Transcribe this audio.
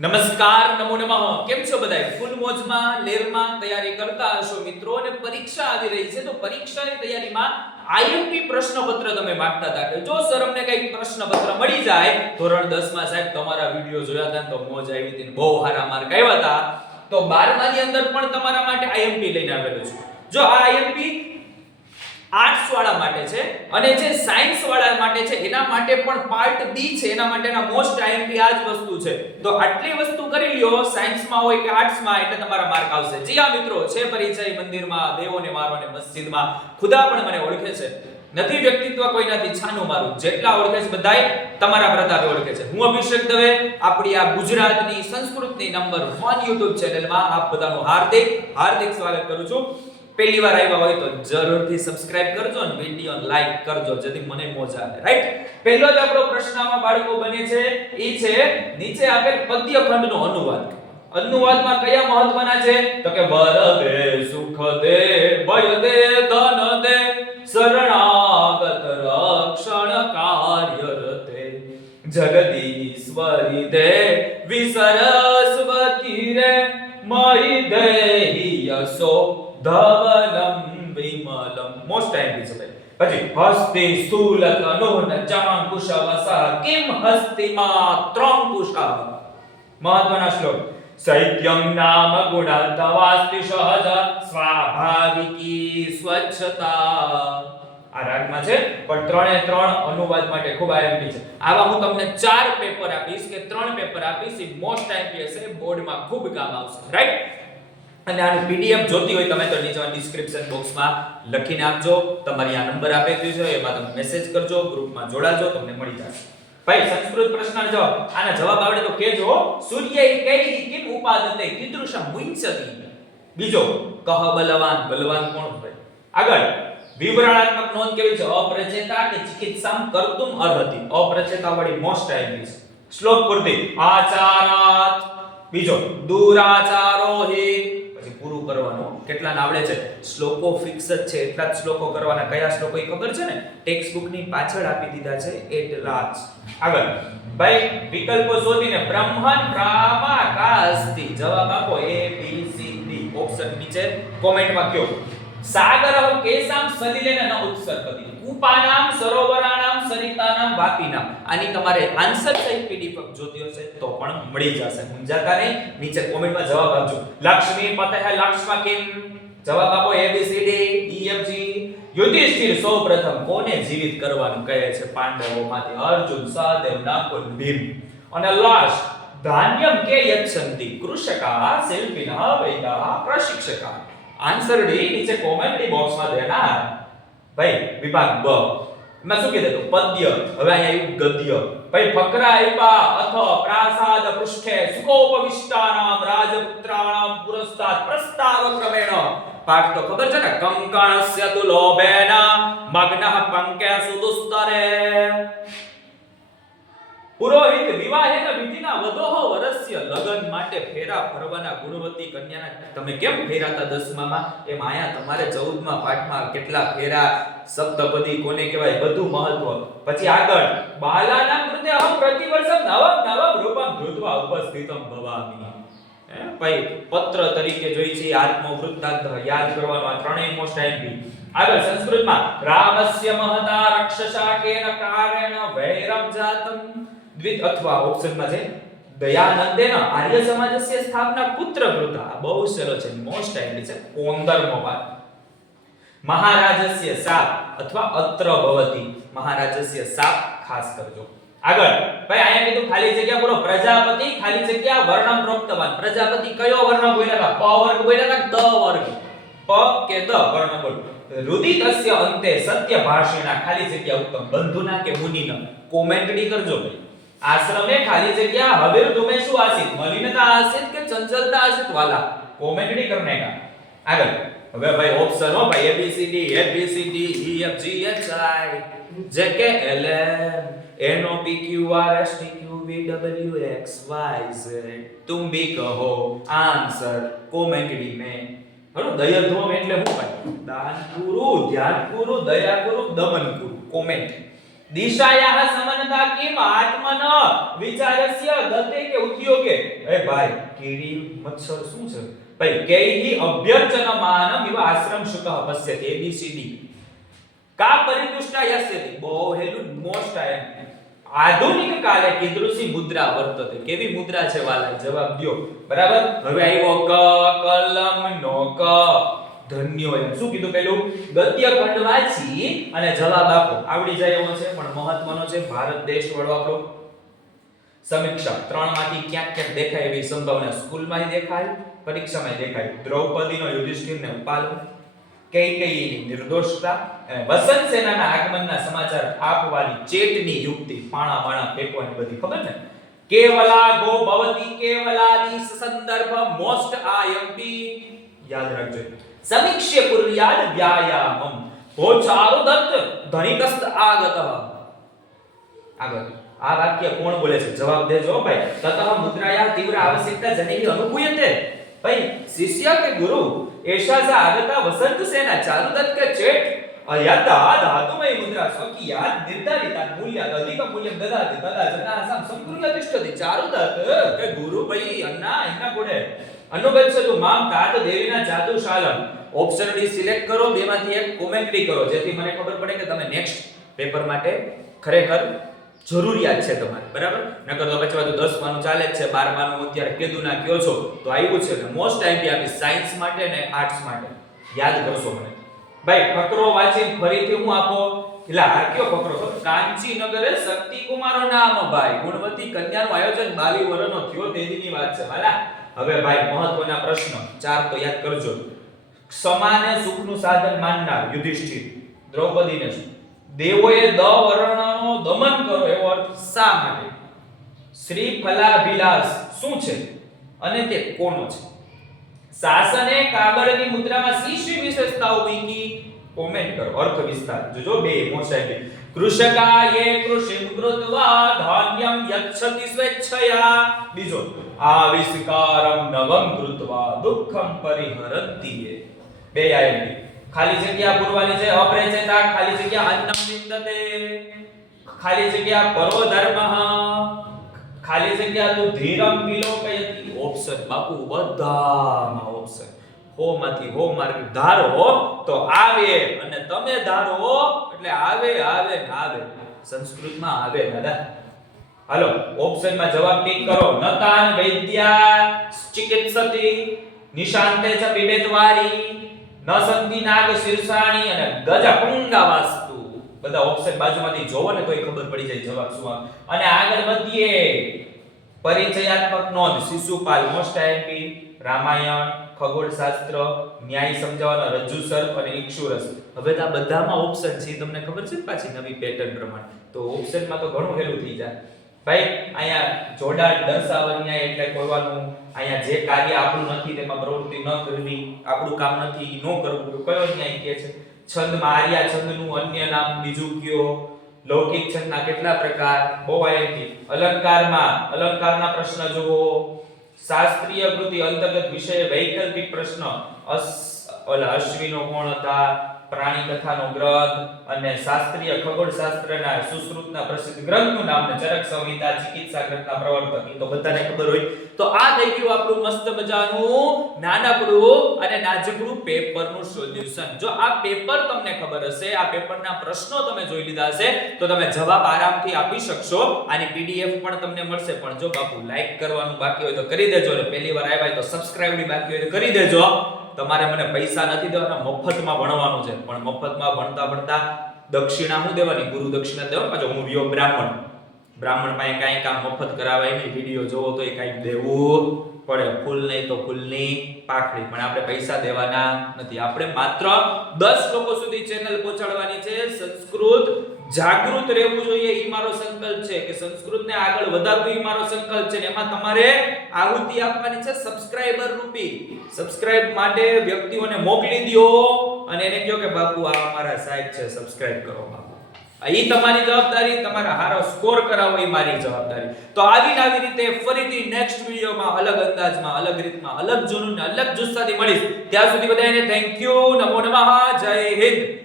નમસ્કાર, નમો નમઃ. કેમ છો બધાય? ફૂલ મોજમાં, લેરમાં તૈયારી કરતા હશો મિત્રો અને પરીક્ષા આવી રહી છે. તો પરીક્ષાની તૈયારીમાં આઈએમપી પ્રશ્નપત્ર તમે માંગતા હતા. કે જો સર અમને કંઈક પ્રશ્નપત્ર મળી જાય, ધોરણ 10 માં સાહેબ તમારા વિડિયો જોયા હતા તો મોજ આવી હતી બહુ સારા માર્ક આવ્યા હતા. તો 12 ની અંદર પણ તમારા માટે આઈએમપી લઈને આવેલો છું. જો આ આઈએમપી આર્ટ્સ વાળા માટે છે અને જે સાયન્સ વાળા માટે છે, એના માટે પણ પાર્ટ બી છે, એના માટેના મોસ્ટ આઈએમપી આ જ વસ્તુ છે. તો આટલી વસ્તુ કરી લ્યો સાયન્સમાં હોય કે આર્ટ્સમાં એટલે તમારા માર્ક આવશે. જી આ મિત્રો, છે પરિચય મંદિરમાં, દેવોને મારો અને મસ્જિદમાં. ખુદા પણ મને ઓળખે છે. નથી વ્યક્તિત્વ કોઈનાથી છાનું મારું. જેટલા ઓળખે છે બધાય તમારા પ્રતાપે ઓળખે છે. હું અભિષેક દવે, આપણી આ ગુજરાતની સંસ્કૃતની નંબર 1 YouTube ચેનલમાં આપ બધાનું હાર્દિક હાર્દિક સ્વાગત કરું છું. પહેલી વાર આવ્યા હોય તો જરૂરથી સબસ્ક્રાઇબ કરજો અને વિડિયો લાઈક કરજો, જેથી મને મોજ આવે. રાઈટ પહેલો જ આપણો પ્રશ્ન બાળકો બને છે એ છે, નીચે આપેલ પદ્ય ખંડનો અનુવાદ. અનુવાદમાં કયા મહત્વના છે? તો કે વર દે સુખ દે ભય દે ધન દે શરણાગત, રક્ષણ કાર્ય રતે જગદીશ્વરી દે વિસરસ્વતી રે મય દેહી યશો ધવલમ વિમલમ મોસ્ટ ટાઈમ છે ભાઈ પછી હસ્તિ સ્થૂલ તનોન ચાંકુશ વસ કિમ હસ્તિ માત્રંકુશ મહત્વના શ્લોક સૈત્યમ નામ ગુણતવાસ્તિ સહજ સ્વાભાવિકી સ્વચ્છતા આ રાગમાં છે, પણ ત્રણે ત્રણ અનુવાદ માટે ખૂબ આઈએમપી છે. આવા હું તમને ચાર પેપર આપીશ કે ત્રણ પેપર આપીશ એ મોસ્ટ આઈપીએસ બોર્ડમાં ખૂબ કામ આવશે. રાઈટ અને આની પીડીએફ જોતી હોય તમે તો નીચે ડિસ્ક્રિપ્શન બોક્સમાં લખીને આપજો. તમારી આ નંબર આપેલો છે, એમાં તમે મેસેજ કરજો ગ્રુપમાં જોડાજો, તમને મળી જશે. ભાઈ, સંસ્કૃત પ્રશ્નનો જવાબ. આના જવાબ આવડે તો કેજો સૂર્ય કઈ કિમ ઉપાદતે કીદૃશમ મુંચતી બીજો, કહ બલવાન બલવાન કોણ હોય? આગળ વિવરણાત્મક નોંધ કેવી છે? અપ્રચેતા કે ચિકિત્સામ કર્તુમ અર્હતિ? અપ્રચેતા વાળી મોસ્ટ છે. શ્લોક પૂર્તિ. આચારાત. બીજો, દુરાચારો હિ પૂરું કરવાનું. કેટલાને આવડે છે? શ્લોકો ફિક્સ જ છે. એટલા જ શ્લોકો કરવાના. કયા શ્લોકો એ ખબર છે ને? ટેક્સ્ટ બુકની પાછળ આપી દીધા છે એટલા જ આગળ. ભાઈ, વિકલ્પો શોધીને બ્રહ્મણ પ્રામાકાસ્તિ જવાબ આપો A B C D option નીચે કોમેન્ટમાં કયો. સાગર કેસામ સલિલેન ન ઉત્સર્ગતિ કૂપાનામ સરોવરાનામ સરિતાનામ, વાપીનામ. આની તમારે આન્સર સહિત પીડીએફ જોતી હશે તો પણ મળી જશે. મુંજાતા નહીં, નીચે કોમેન્ટમાં જવાબ આપજો. લક્ષ્મી પતઃ લક્ષ્મા કેમ? જવાબ આપો A B C D E F G Yudhishthir સૌપ્રથમ કોને જીવિત કરવાનું કહે છે? પાંડવોમાંથી અર્જુન, સહદેવ નકુલ ભીમ. અને લાસ્ટ ધાન્યમ કે યચ્છંતિ? કૃષકા, શિલ્પિનઃ, વૈદા, પ્રશિક્ષકા. આન્સર ડી નીચે કોમેન્ટ બોક્સમાં દેના ભાઈ, વિભાગ બ. એમાં શું કીધું પદ્ય. હવે અહીંયા આવ્યું ગદ્ય. ભાઈ ફકરા આપ્યા અથ પ્રાસાદ પૃષ્ઠે સુકોપવિષ્ટાનામ રાજપુત્રાણામ પુરસ્તાદ પ્રસ્તાવ ક્રમેણ પાઠ તો ખબર છે ને? કંકણસ્ય તુ લોભેન, મગ્નઃ પંકે સુદુસ્તરે પુરોહિત વિવાહેન વિધિના વધોહ વરસ્ય લગન માટે ફેરા ફરવાના ગુણવતી કન્યાના તમે કેમ ફેરાતા દસમામાં એમ આયા તમારે ચૌદમાં પાઠમાં કેટલા ફેરા? સપ્તપદી કોને કહેવાય? બધું મહત્વ. પછી આગળ. બાલાના કૃતે અહમ પ્રતિવર્ષમ નવમ નવમ રૂપમ ધૃત્વા ઉપસ્થિતમ ભવામી. ભાઈ, પત્ર તરીકે જોઈ છે આત્મવૃત્તાંત. યાદ કરવાનો આ ત્રણેય મોસ્ટ આઈપી આગળ સંસ્કૃતમાં, રામસ્ય મહતા રક્ષશાકેન કારેણ વૈરમ જાતમ. દ્વિત અથવા ઓપ્શનમાં છે, દયાનંદેન આર્ય સમાજસ્ય સ્થાપના પુત્ર કૃતા. બહુ સહેલો છે મોસ્ટ આઈમ્પી છે 15મો પાઠ મહારાજસ્ય સાપ અથવા અત્ર ભવતી મહારાજસ્ય સાપ ખાસ કરજો. આગળ, ભાઈ, અહીંયા કીધું ખાલી જગ્યા પૂરો પ્રજાપતિ ખાલી જગ્યા વર્ણમ પ્રોક્તવાન. પ્રજાપતિ કયો વર્ણ બોલ્યા હતા? પ વર્ગ બોલ્યા હતા દ વર્ગ? પ કે દ વર્ણ બોલ રુદિતસ્ય અંતે સત્ય ભાષિણા ખાલી જગ્યા ઉત્તમ. બંધુના કે મુનિના? કોમેન્ટડી કરજો ભાઈ. આશ્રમે ખાલી જગ્યા હવે तुम्हें શું આશિત? મલિનતા આશિત કે ચંચલતા આશિત? વાલા કોમેન્ટ કરને કા આગળ. હવે ભાઈ ઓપ્શન હો, ભાઈ A B C D A B C D E F G H I J K L M N O P Q R S T Q V W X Y Z તુમ બી કહો answer કોમેન્ટડી મે. હળો દયા ધોમ એટલે શું ભાઈ? દાન ગુરુ ધ્યાન ગુરુ દયા ગુરુ દમન કુરુ કોમેન્ટ દિશાયાહ સમાનતા કિમ આત્મન વિચારસ્ય ગતે કે ઉદ્યોગે? એ ભાઈ કીડી મચ્છર શું છે? ભાઈ કેહી અભ્યર્ચન માનમ ઇવ આશ્રમ શુકઃ પશ્યતિ એબીસીડી કા પરિતુષ્ટા યસ્યતિ? બહુ હેલું મોસ્ટ આયમ આધુનિક કાલે કીદૃશી મુદ્રા વર્તતે. કેવી મુદ્રા છે વાલા? જવાબ દ્યો. બરાબર? હવે આવ્યો ક, કલમ, નો ક. ધન્યો એમ. શું કીધું પેલું ગદ્ય ખંડ વાંચી અને જવાબ આપો. આવડી જાય એવો છે, પણ મહત્વનો છે, ભારત દેશ વાળો આપણો. સમીક્ષા. ત્રણમાંથી ક્યાંક ક્યાંક દેખાય એવી સંભાવના સ્કૂલમાં દેખાય, પરીક્ષામાં દેખાય. દ્રૌપદીનો યુધિષ્ઠિરને ઉપાલ કઈ નિર્દોષતા અને વસંત સેનાના આગમનના સમાચાર આપવાની ચેટની યુક્તિ પાણા પાણા ફેંકવાની બધી ખબર ને? કેવલા ગો ભવતી કેવલાની સંદર્ભ, મોસ્ટ આયમ્પી યાદ રાખજો. સમીક્ષ્ય કુર્યાદ વ્યાયામમ હો ચારુ દત્ત ધનિકસ્ત આગત આગળ આ વાક્ય કોણ બોલે છે જવાબ દેજો ભાઈ તતઃ મુદ્રાયા તીવ્ર આવશ્યકતા જનેહી અનુભૂયતે ભાઈ શિષ્ય કે ગુરુ એશા જા આગતા વસંત સેના ચારુદત્ત કે ચેટ અયતા ધાતુમય મુદ્રા સ્વકીયા નિર્ધારિતા મૂલ્ય અધિક મૂલ્યમ દદાતિ તદા જનાસમ સંકૃત્ય તિષ્ઠતિ ચારુદત્ત કે ગુરુ ભાઈ અન્ના એના કોડે અનુગચ્છતુ મામ કાત દેવીના જાદુશાલમ ઓપ્શન ડી સિલેક્ટ કરો, બેમાંથી એક કોમેન્ટ્રી કરો, જેથી મને ખબર પડે કે તમે નેક્સ્ટ પેપર માટે ખરેખર જરૂરિયાત છે તમારે. બરાબર? નકર તો પછી બાજુ 10 માનું ચાલે જ છે 12 માનું અત્યારે કેદુ ના કયો છો. તો આવ્યું છે કે મોસ્ટ આઈપી આપી સાયન્સ માટે ને આર્ટ્સ માટે. યાદ કરશો મને. ભાઈ, ફકરો વાંચી ફરીથી હું આપો. એટલે આ કયો ફકરો ખબર? કાંચી નગરે શક્તિ નામ, ભાઈ. ગુણવતી કન્યાનું આયોજન 22 વર્ષનો થયો તેદીની વાત છે. વાલા હવે ભાઈ, મહત્વના પ્રશ્ન, ચાર તો યાદ કરજો. સમાને સુખનું સાધન માનનાર યુધિષ્ઠિર, દ્રૌપદીને દેવોએ દ વર્ણનો દમન કરો, એવો અર્થ શા માટે? શ્રી ફલાભિલાસ શું છે? અને તે કોનો છે? શાસને કાગળની મુદ્રામાં શી શી વિશેષતાઓ મૂકી કોમેન્ટ કરો, અર્થ વિસ્તાર. જોજો, બે મોસાઈ કૃષકાયે કૃષિમ કૃત્વા ધાન્યમ યચ્છતિ સ્વેચ્છયા. બીજો. આવિષ્કારમ નવમ કૃત્વા દુઃખમ પરિહરંતિ યે. બે આયેલી ખાલી જગ્યા પૂરવાની છે અપ્રેચેતા ખાલી જગ્યા અન્નમ વિંદતે. ખાલી જગ્યા પરો ધર્મઃ. ખાલી જગ્યા તું ધીરમ વિલોકયતિ ઓપ્શન બાપુ, બધામાં ઓપ્શન હો માંથી હો માર્ગ ધારો તો આવે અને તમે ધારો એટલે આવે આવે આવે. સંસ્કૃતમાં આવે દાદા. હાલો ઓપ્શનમાં જવાબ ટીક કરો. નતાન વૈદ્યા ચિકિત્સતિ, નિશાંતે ચ પીડિતવારી નસંતિ નાગ શીર્ષાણી અને ગજા પુંગા વાસ્તુ. બધા ઓપ્શન બાજુમાંથી જોવો ને તોય ખબર પડી જાય જવાબ શું. અને આગળ વધીએ. પરિચયાત્મક નોંધ. શિશુપાલ મોસ્ટ આઈપી રામાયણ, ખગોળશાસ્ત્ર, ન્યાય સમજાવવાનો રજ્જુ સર્પ અને ઇક્ષુરસ હવે તો આ બધામાં ઓપ્શન છે તમને ખબર છે પાછી નવી પેટર્ન પ્રમાણે? તો ઓપ્શનમાં તો ઘણું હેલું થઈ જાય. ભાઈ, અહીંયા જોડાણ દર્શાવવા ન્યાય એટલે કરવાનું અહીંયા જે કાર્ય આપણું નથી, તેમાં પ્રવૃત્તિ ન કરવી, આપણું કામ નથી ન કરવું. કયો ન્યાય કહે છે? છંદમાં આર્યા છંદનું અન્ય નામ બીજું કયો? લૌકિક છંદના કેટલા પ્રકાર? બહુ આયથી. અલંકારમાં, અલંકારના પ્રશ્ન જુઓ. શાસ્ત્રીય કૃતિ અંતર્ગત વિષય વૈકલ્પિક પ્રશ્ન. અશ્વિનો કોણ હતા? પ્રાણી કથાનો ગ્રંથ અને શાસ્ત્રીય ખગોળશાસ્ત્રના સુશ્રુતના પ્રસિદ્ધ ગ્રંથનું નામ ને ચરક સંહિતા ચિકિત્સા ગ્રંથના પ્રવર્તક. તો બધાને ખબર હોય. તો આ થઈ ગયું આપણું મસ્ત મજાનું નાનકડું અને નાજકડું પેપરનું સોલ્યુશન. જો આ પેપર તમને ખબર હશે, આ પેપરના પ્રશ્નો તમે જોઈ લીધા હશે, તો તમે જવાબ આરામથી આપી શકશો. આની પીડીએફ પણ તમને મળશે. પણ જો બાપુ લાઈક કરવાનું બાકી હોય તો કરી દેજો. ને પહેલી વાર આવ્યા હોય તો સબસ્ક્રાઇબ બાકી હોય તો કરી દેજો. તમારે મને પૈસા નથી દેવાના, મફતમાં ભણવાનું છે. પણ મફતમાં ભણતા ભણતા દક્ષિણા હું દેવાની? ગુરુ દક્ષિણા દેવા પાછો હું વિયો બ્રાહ્મણ. બ્રાહ્મણ પાસે કાંઈ કામ મફત કરાવાય નહીં. વીડિયો જોવો તો એ કાંઈક દેવું પડે. ફૂલ નહીં તો ફૂલની પાખડી. પણ આપણે પૈસા દેવાના નથી. આપણે માત્ર દસ લોકો સુધી ચેનલ પહોંચાડવાની છે. સંસ્કૃત જાગૃત રહેવું જોઈએ એ મારો સંકલ્પ છે કે સંસ્કૃતને આગળ વધારવું એ મારો સંકલ્પ છે એમાં તમારે આહુતિ આપવાની છે સબસ્ક્રાઇબર રૂપી. સબસ્ક્રાઇબ માટે વ્યક્તિઓને મોકલી દો અને એને કહો કે, બાપુ, આ અમારા સાહેબ છે સબસ્ક્રાઇબ કરો, બાપુ. ઈ તમારી જવાબદારી, તમારા હારો સ્કોર કરાવો એ મારી જવાબદારી. તો આવી આવી રીતે ફરીથી નેક્સ્ટ વિડીયોમાં અલગ અંદાજમાં, અલગ રીતમાં, અલગ જૂનું ને અલગ જુસ્સાથી મળીશ. ત્યાં સુધી બધાને થેન્ક યુ નમો નમઃ. જય હિન્દ.